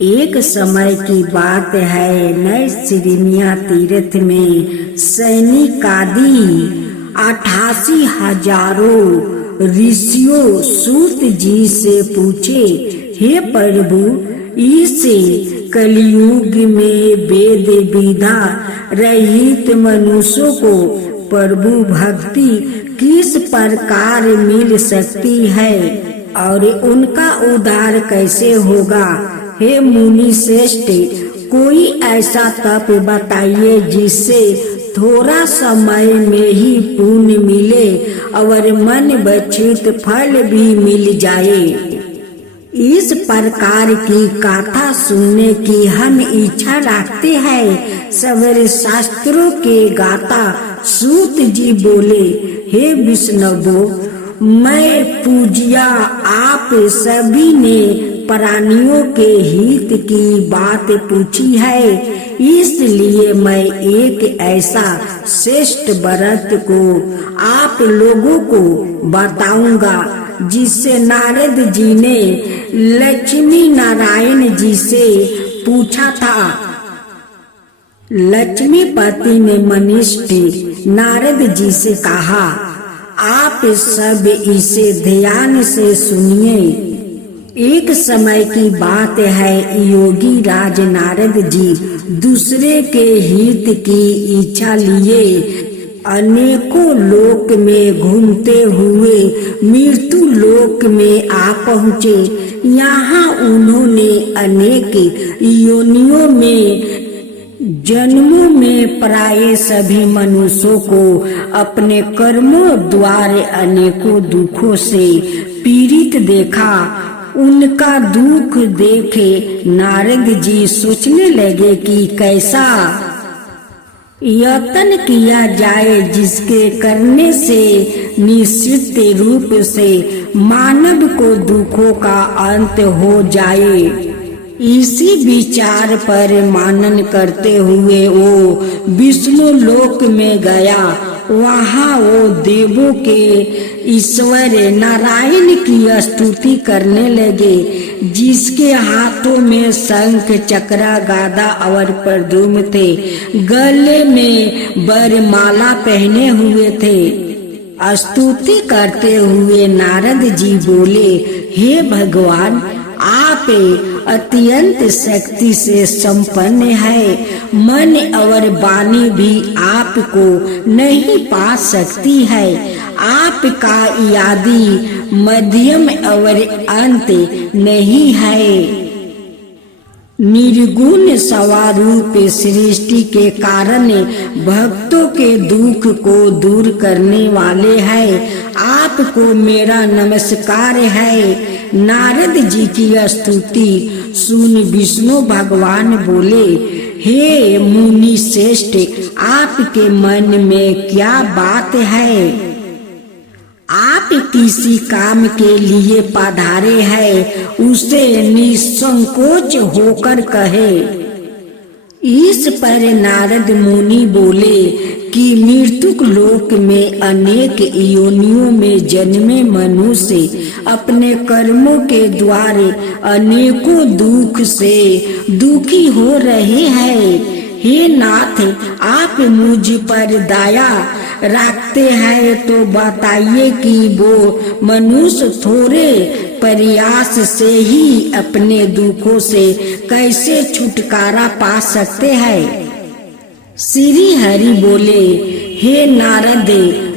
एक समय की बात है, नए सिरिनिया तीर्थ में सैनिक आदि 88,000 ऋषियों सूत जी से पूछे, हे प्रभु, इस कलयुग में वेद विधा रहित मनुष्यों को प्रभु भक्ति किस प्रकार मिल सकती है और उनका उद्धार कैसे होगा। हे मुनि श्रेष्ठ, कोई ऐसा तप बताइए जिससे थोड़ा समय में ही पुण्य मिले और मन वांछित फल भी मिल जाए। इस प्रकार की गाथा सुनने की हम इच्छा रखते हैं। सवेरे शास्त्रों के गाथा सूत जी बोले, हे विष्णु, मैं पूज्या आप सभी ने प्राणियों के हित की बात पूछी है, इसलिए मैं एक ऐसा श्रेष्ठ व्रत को आप लोगों को बताऊंगा जिससे नारद जी ने लक्ष्मी नारायण जी से पूछा था। लक्ष्मीपति ने मनिष्ठ नारद जी से कहा, आप सब इसे ध्यान से सुनिए। एक समय की बात है, योगी राज नारद जी दूसरे के हित की इच्छा लिए अनेकों लोक में घूमते हुए मृत्यु लोक में आ पहुँचे। यहाँ उन्होंने अनेक योनियों में जन्मों में प्राय सभी मनुष्यों को अपने कर्मों द्वारा अनेकों दुखों से पीड़ित देखा। उनका दुख देखे नारद जी सोचने लगे कि कैसा यत्न किया जाए जिसके करने से निश्चित रूप से मानव को दुखों का अंत हो जाए। इसी विचार पर मनन करते हुए वो विष्णु लोक में गया। वहाँ वो देवों के ईश्वर नारायण की स्तुति करने लगे, जिसके हाथों में शंख चक्र गदा और प्रद्युम्न थे, गले में वरमाला पहने हुए थे। स्तुति करते हुए नारद जी बोले, हे भगवान, आप अत्यंत शक्ति से संपन्न है। मन और वाणी भी आपको नहीं पा सकती है। आपका आदि मध्यम और अंत नहीं है। निर्गुण स्वरूप सृष्टि के कारण भक्तों के दुख को दूर करने वाले हैं। आपको मेरा नमस्कार है। नारद जी की स्तुति सुन विष्णु भगवान बोले, हे मुनि श्रेष्ठ, आपके मन में क्या बात है? आप किसी काम के लिए पधारे हैं, उसे निसंकोच होकर कहे। इस पर नारद मुनि बोले कि मृत्युक लोक में अनेक योनियों में जन्मे मनुष्य अपने कर्मों के द्वारा अनेकों दुख से दुखी हो रहे हैं। हे नाथ, आप मुझ पर दया रखते हैं तो बताइए कि वो मनुष्य थोड़े प्रयास से ही अपने दुखों से कैसे छुटकारा पा सकते हैं। श्री हरि बोले, हे नारद,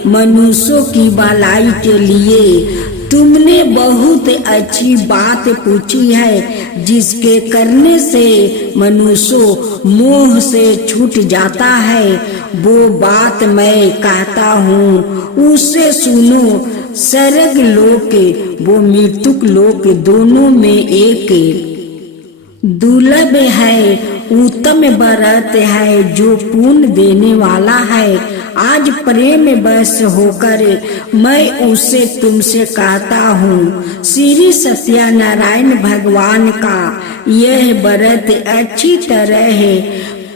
मनुष्यों की भलाई के लिए तुमने बहुत अच्छी बात पूछी है, जिसके करने से मनुष्य मोह से छूट जाता है। वो बात मैं कहता हूँ, उसे सुनो। स्वर्ग लोक वो मृत्युक लोक दोनों में एक दुर्लभ है, उत्तम व्रत है जो पुण्य देने वाला है। आज प्रेम बस होकर मैं उसे तुमसे कहता हूँ। श्री सत्यनारायण भगवान का यह व्रत अच्छी तरह है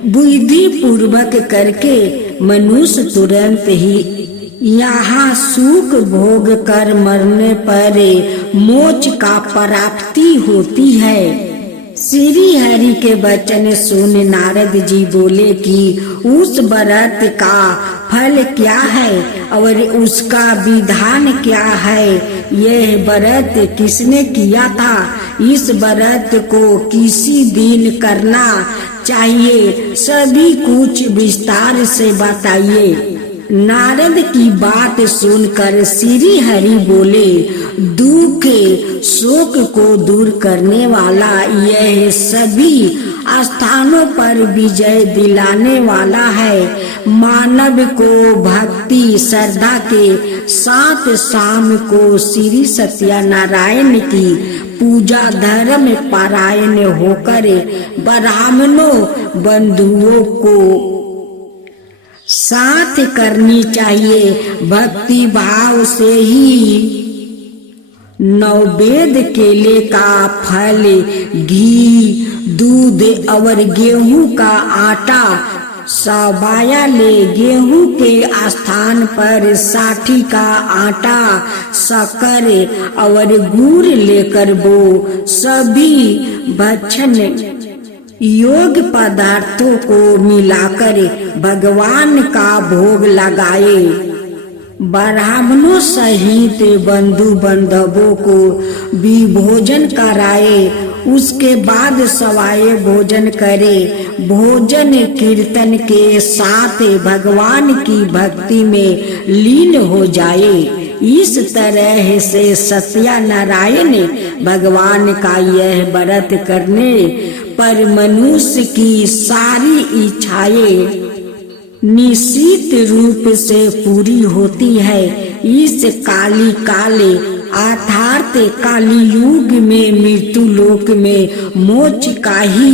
बुद्धि पूर्वक करके मनुष्य तुरंत ही यहाँ सुख भोग कर मरने पर मोक्ष का प्राप्ति होती है। श्री हरि के वचन सुन नारद जी बोले कि उस व्रत का फल क्या है और उसका विधान क्या है। यह व्रत किसने किया था, इस व्रत को किसी दिन करना चाहिए, सभी कुछ विस्तार से बताइए। नारद की बात सुनकर श्री हरि बोले, दुख शोक को दूर करने वाला, यह सभी स्थानों पर विजय दिलाने वाला है। मानव को भक्ति श्रद्धा के साथ शाम को श्री सत्यनारायण की पूजा धर्म पारायण होकर ब्राह्मणों बंधुओं को साथ करनी चाहिए। भक्ति भाव से ही नववेद केले का फल, घी, दूध और गेहूं का आटा सबाया ले। गेहूं के स्थान पर साठी का आटा, शक्कर और गुड़ लेकर वो सभी भक्षण योग पदार्थों को मिलाकर भगवान का भोग लगाए। ब्राह्मणों सहित बंधु बांधवों को भी भोजन कराए। उसके बाद सवाए भोजन करे। भोजन कीर्तन के साथ भगवान की भक्ति में लीन हो जाए। इस तरह से सत्यनारायण भगवान का यह व्रत करने पर मनुष्य की सारी इच्छाएं निश्चित रूप से पूरी होती है। इस काली काले अर्थात काली युग में मृत्यु लोक में मोक्ष का ही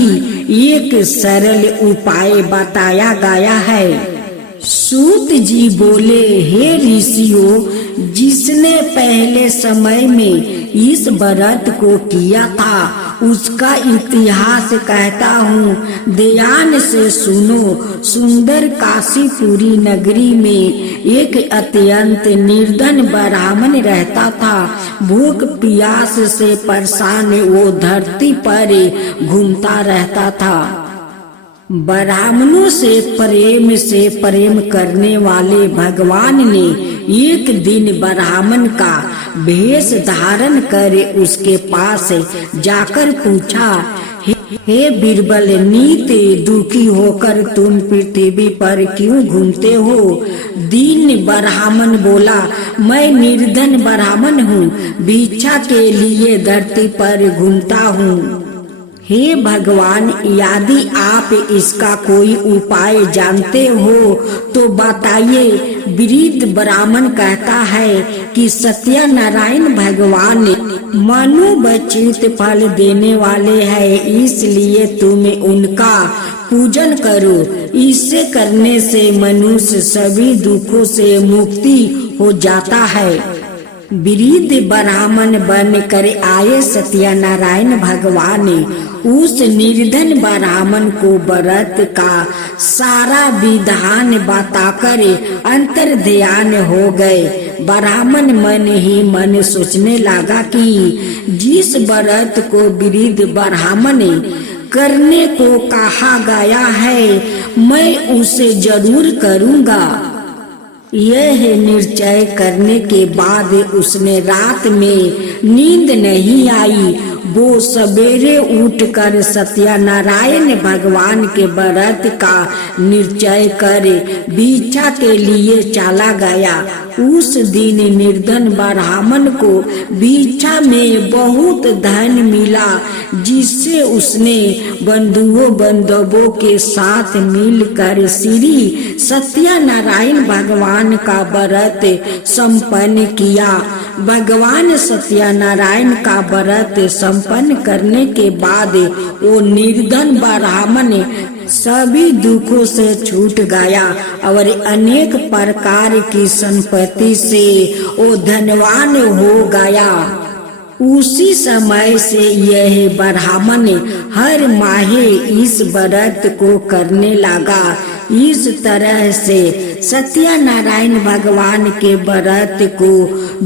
एक सरल उपाय बताया गया है। सूत जी बोले, हे ऋषियों, जिसने पहले समय में इस व्रत को किया था उसका इतिहास कहता हूँ, ध्यान से सुनो। सुंदर काशीपुरी नगरी में एक अत्यंत निर्धन ब्राह्मण रहता था। भूख प्यास से परेशान वो धरती पर घूमता रहता था। ब्राह्मणों से प्रेम करने वाले भगवान ने एक दिन ब्राह्मण का भेष धारण कर उसके पास जाकर पूछा, हे बीरबल, नित दुखी होकर तुम पृथ्वी पर क्यों घूमते हो? दीन ब्राह्मण बोला, मैं निर्धन ब्राह्मण हूँ, भिक्षा के लिए धरती पर घूमता हूँ। हे भगवान, यदि आप इसका कोई उपाय जानते हो तो बताइए। वृद्ध ब्राह्मण कहता है कि सत्यनारायण भगवान मनोवांछित फल देने वाले हैं, इसलिए तुम उनका पूजन करो। इसे करने से मनुष्य सभी दुखों से मुक्ति हो जाता है। वृद्ध ब्राह्मण बन कर आए सत्यनारायण भगवान उस निर्धन ब्राह्मण को व्रत का सारा विधान बताकर अंतर ध्यान हो गए। ब्राह्मण मन ही मन सोचने लगा कि जिस व्रत को वृद्ध ब्राह्मण करने को कहा गया है, मैं उसे जरूर करूँगा। यह निश्चय करने के बाद उसने रात में नींद नहीं आई। वो सवेरे उठकर सत्यनारायण भगवान के व्रत का निश्चय कर भिक्षा के लिए चला गया। उस दिन निर्धन ब्राह्मण को भिक्षा में बहुत धन मिला, जिससे उसने बंधुओं बांधवों के साथ मिलकर श्री सत्यनारायण भगवान का व्रत संपन्न किया। भगवान सत्यनारायण का व्रत संपन्न करने के बाद वो निर्धन ब्राह्मण सभी दुखों से छूट गया और अनेक प्रकार की संपत्ति से वो धनवान हो गया। उसी समय से यह ब्राह्मण हर माह इस व्रत को करने लगा। इस तरह से सत्यनारायण भगवान के व्रत को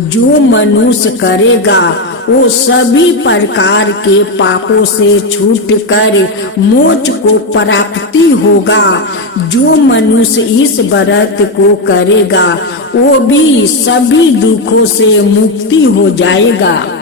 जो मनुष्य करेगा वो सभी प्रकार के पापों से छूटकर मोक्ष को प्राप्ति होगा। जो मनुष्य इस व्रत को करेगा वो भी सभी दुखों से मुक्ति हो जाएगा।